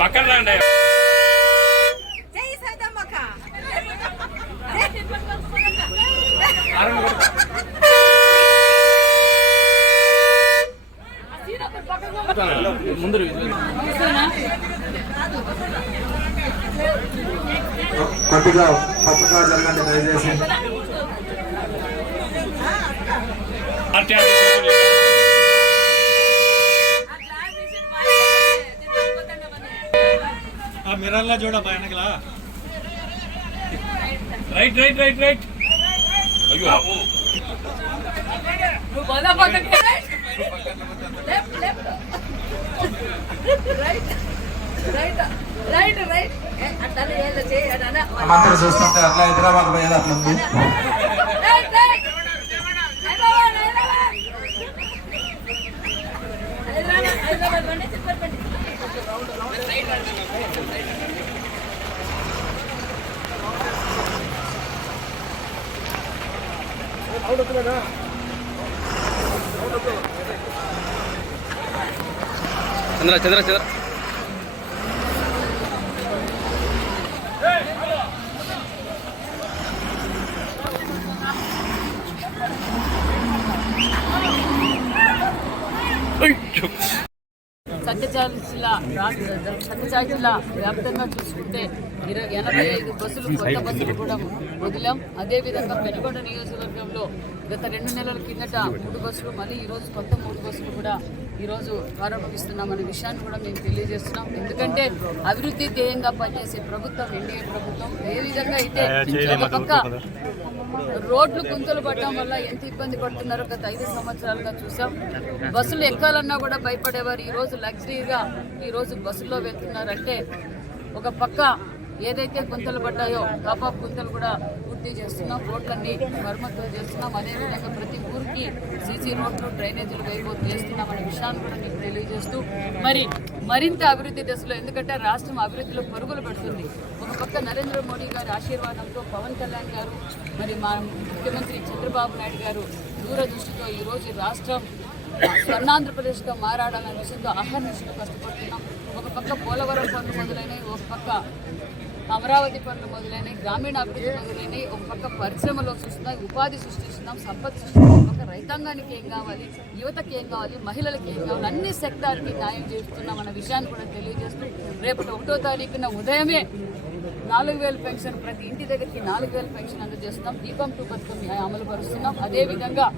పక్కన రండి. ముందు కొద్దిగా పక్కగా జరగండి దయచేసి. మిరర్లా చూడ వెనకలా. Right right right right. అయ్యో మంత్రి చూస్తుంటే అట్లా హైదరాబాద్ పోయేది అట్లుంది. చంద్ర చంద్ర చంద్ర సత్యసాయి జిల్లా వ్యాప్తంగా చూసుకుంటే 85 బస్సులు కొత్త బస్సులు కూడా వదిలాం. అదేవిధంగా పెనుగొండ నియోజకవర్గంలో గత 2 నెలల కిందట 3 బస్సులు, మళ్ళీ ఈరోజు కొత్త 3 బస్సులు కూడా ఈరోజు ప్రారంభిస్తున్నామనే విషయాన్ని కూడా మేము తెలియజేస్తున్నాం. ఎందుకంటే అభివృద్ధి ధ్యేయంగా పనిచేసే ప్రభుత్వం ఎన్డీఏ ప్రభుత్వం. ఏ విధంగా అయితే ఒక పక్క రోడ్లు గుంతలు పడడం వల్ల ఎంత ఇబ్బంది పడుతున్నారో గత 5 సంవత్సరాలుగా చూసాం. బస్సులు ఎక్కాలన్నా కూడా భయపడేవారు. ఈరోజు లగ్జరీగా ఈరోజు బస్సుల్లో వెళ్తున్నారంటే ఒక పక్క ఏదైతే గుంతలు పడ్డాయో కాపాపు గుంతలు కూడా పూర్తి చేస్తున్నాం, రోడ్లన్నీ మరమ్మతులు చేస్తున్నాం. అదేవిధంగా ప్రతి ఊరికి సీసీ రోడ్లు, డ్రైనేజీలు చేస్తున్నాం అనే విషయాన్ని కూడా మీకు తెలియజేస్తూ మరింత అభివృద్ధి దశలో, ఎందుకంటే రాష్ట్రం అభివృద్ధిలో పరుగులు పెడుతుంది. ఒక పక్క నరేంద్ర మోడీ గారి ఆశీర్వాదంతో పవన్ కళ్యాణ్ గారు, మా ముఖ్యమంత్రి చంద్రబాబు నాయుడు గారు దూరదృష్టితో ఈరోజు రాష్ట్రం స్వర్ణాంధ్రప్రదేశ్గా మారాడాలనే విషయంతో అహర్నిశలు కష్టపడుతున్నాం. ఒక పక్క పోలవరం పనులు మొదలైనవి, ఒక పక్క అమరావతి పనులు మొదలైనవి, గ్రామీణ అభివృద్ధి మొదలైనవి, ఒక పక్క పరిశ్రమలో చూస్తున్నాం, ఉపాధి సృష్టిస్తున్నాం, సంపద సృష్టిస్తున్నాం. ఒక పక్క రైతాంగానికి ఏం కావాలి, యువతకి ఏం కావాలి, మహిళలకి ఏం కావాలి, అన్ని సెక్టార్కి న్యాయం చేస్తున్నాం అన్న విషయాన్ని కూడా తెలియజేస్తూ రేపటి 1వ తారీఖున ఉదయమే 4000 పెన్షన్, ప్రతి ఇంటి దగ్గరికి 4000 పెన్షన్ అందజేస్తున్నాం. దీపం 2 పథకం అమలు పరుస్తున్నాం. అదేవిధంగా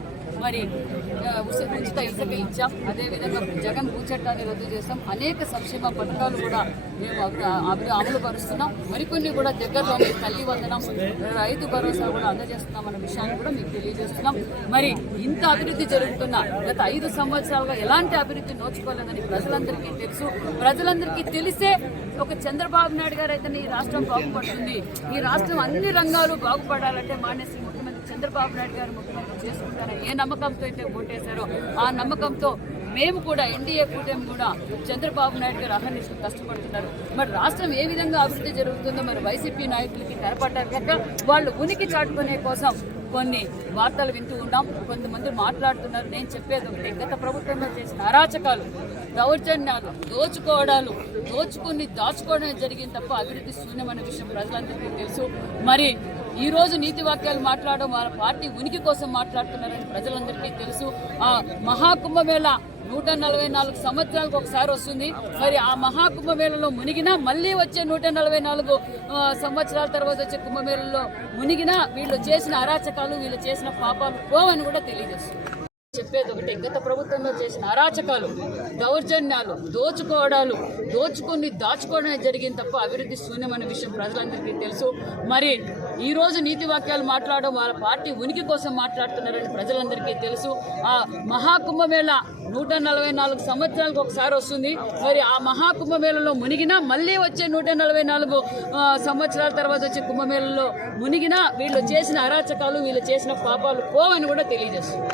ఉచిత ఇసుక ఇచ్చాం. అదేవిధంగా జగన్ భూ చట్టాన్ని రద్దు చేస్తాం. అనేక సంక్షేమ పథకాలు కూడా మేము అమలు పరుస్తున్నాం. మరికొన్ని కూడా దగ్గరలోనే తల్లి వందనం, రైతు భరోసా కూడా అందజేస్తున్నాం అన్న విషయాన్ని కూడా మీకు తెలియజేస్తున్నాం. ఇంత అభివృద్ధి జరుగుతున్న గత 5 సంవత్సరాలుగా ఎలాంటి అభివృద్ధి నోచుకోలేదని ప్రజలందరికీ తెలుసు. ప్రజలందరికీ తెలిసే ఒక చంద్రబాబు నాయుడు గారు అయితే ఈ రాష్ట్రం బాగుపడుతుంది, ఈ రాష్ట్రం అన్ని రంగాలు బాగుపడాలంటే మానేసి ముఖ్యమంత్రి చంద్రబాబు నాయుడు గారు ముఖ్యమంత్రి చేసుకుంటారని ఏ నమ్మకంతో అయితే ఓటేశారో ఆ నమ్మకంతో మేము కూడా ఎన్డీఏ కూటమి కూడా చంద్రబాబు నాయుడు గారు అహర్నిశలు కష్టపడుతున్నారు. రాష్ట్రం ఏ విధంగా అభివృద్ధి జరుగుతుందో వైసీపీ నాయకులకి కనపడ్డాక వాళ్ళు ఉనికి చాటుకునే కోసం కొన్ని వార్తలు వింటూ ఉన్నాం. కొంతమంది మాట్లాడుతున్నారు. నేను చెప్పేది ఒకటి, గత ప్రభుత్వంలో చేసిన అరాచకాలు, దౌర్జన్యాలు, దోచుకుని దాచుకోవడమే జరిగింది తప్ప అభివృద్ధి శూన్యమనే విషయం ప్రజలందరికీ తెలుసు. ఈ రోజు నీతి వాక్యాలు మాట్లాడడం వాళ్ళ పార్టీ ఉనికి కోసం మాట్లాడుతున్నారని ప్రజలందరికీ తెలుసు. ఆ మహాకుంభమేళ 144 సంవత్సరాలకు ఒకసారి వస్తుంది. ఆ మహాకుంభమేళలో మునిగినా మళ్ళీ వచ్చే 144 సంవత్సరాల తర్వాత వచ్చే కుంభమేళలో మునిగినా వీళ్ళు చేసిన అరాచకాలు, వీళ్ళు చేసిన పాపాలు పోవని కూడా తెలియజేస్తుంది. చెప్పేది ఒకటి, గత ప్రభుత్వంలో చేసిన అరాచకాలు, దౌర్జన్యాలు, దాచుకోవడమే జరిగింది తప్ప అభివృద్ధి శూన్యమైన విషయం ప్రజలందరికీ తెలుసు. మరి ఈ రోజు నీతి వాక్యాలు మాట్లాడడం వాళ్ళ పార్టీ ఉనికి కోసం మాట్లాడుతున్నారని ప్రజలందరికీ తెలుసు. ఆ మహాకుంభమేళ 144 సంవత్సరాలకు ఒకసారి వస్తుంది. మరి ఆ మహాకుంభమేళలో మునిగినా మళ్ళీ వచ్చే 144 సంవత్సరాల తర్వాత వచ్చే కుంభమేళలో మునిగినా వీళ్ళు చేసిన అరాచకాలు, వీళ్ళు చేసిన పాపాలు పోవని కూడా తెలియజేస్తుంది.